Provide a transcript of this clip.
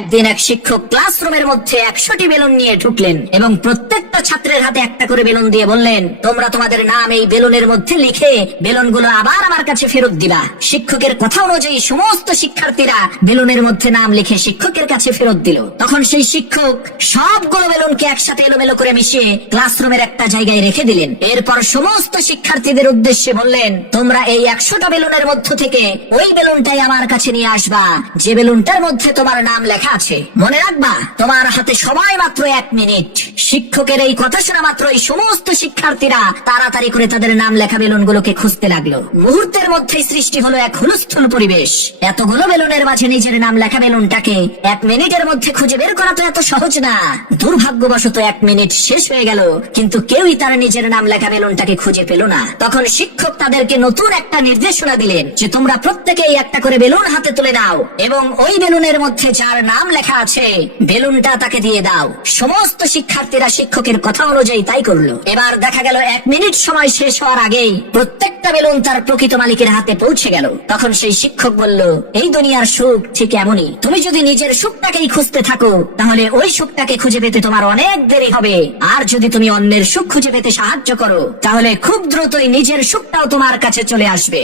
একদিন এক শিক্ষক ক্লাসরুমের মধ্যে 100টি বেলুন নিয়ে ঢুকলেন এবং প্রত্যেকটা ছাত্রের হাতে একটা করে বেলুন দিয়ে বললেন, তোমরা তোমাদের নাম এই বেলুনের মধ্যে লিখে বেলুনগুলো আবার আমার কাছে ফেরত দিবা। শিক্ষকের কথা অনুযায়ী সমস্ত শিক্ষার্থীরা বেলুনের মধ্যে নাম লিখে শিক্ষকের কাছে ফেরত দিল। তখন সেই শিক্ষক সবগুলো বেলুনকে একসাথে এলোমেলো করে মিশিয়ে ক্লাসরুমের একটা জায়গায় রেখে দিলেন। এরপর সমস্ত শিক্ষার্থীদের উদ্দেশ্যে বললেন, তোমরা এই 100টা বেলুনের মধ্য থেকে ওই বেলুনটাই আমার কাছে নিয়ে আসবা যে বেলুনটার মধ্যে তোমার নাম লেখা আছে। মনে রাখবা, তোমার হাতে সময় মাত্র 1 মিনিট। শিক্ষকের এই কথা শোনা মাত্র এই সমস্ত শিক্ষার্থীরা তাড়াতাড়ি করে তাদের নাম লেখা বেলুনগুলোকে খুঁজতে লাগলো। মুহূর্তের মধ্যেই সৃষ্টি হলো এক হুলস্থুল পরিবেশ। এতগুলো বেলুনের মাঝে নিজের নাম লেখা বেলুনটাকে 1 মিনিটের মধ্যে খুঁজে বের করা তো এত সহজ না। দুর্ভাগ্যবশত 1 মিনিট শেষ হয়ে গেল, কিন্তু কেউই তার নিজের নাম লেখা বেলুনটাকে খুঁজে পেল না। তখন শিক্ষক তাদেরকে নতুন একটা নির্দেশনা দিলেন যে তোমরা প্রত্যেকেই একটা করে বেলুন হাতে তুলে নাও এবং ওই বেলুনের মধ্যে যার নাম লেখা আছে বেলুনটা তাকে দিয়ে দাও। সমস্ত শিক্ষার্থীরা শিক্ষকের কথা অনুযায়ী তাই করলো। এবার দেখা গেল 1 মিনিট সময় শেষ হওয়ার আগেই প্রত্যেকটা বেলুন তার প্রকৃত মালিকের হাতে পৌঁছে গেল। তখন সেই শিক্ষক বলল, এই দুনিয়ার সুখ ঠিক এমনই, তুমি যদি নিজের সুখটাকেই খুঁজতে থাকো তাহলে ওই সুখটাকে খুঁজে পেতে তোমার অনেক দেরি হবে। আর যদি তুমি অন্যের সুখ খুঁজে পেতে সাহায্য করো তাহলে খুব দ্রুতই নিজের সুখটাও তোমার কাছে চলে আসবে।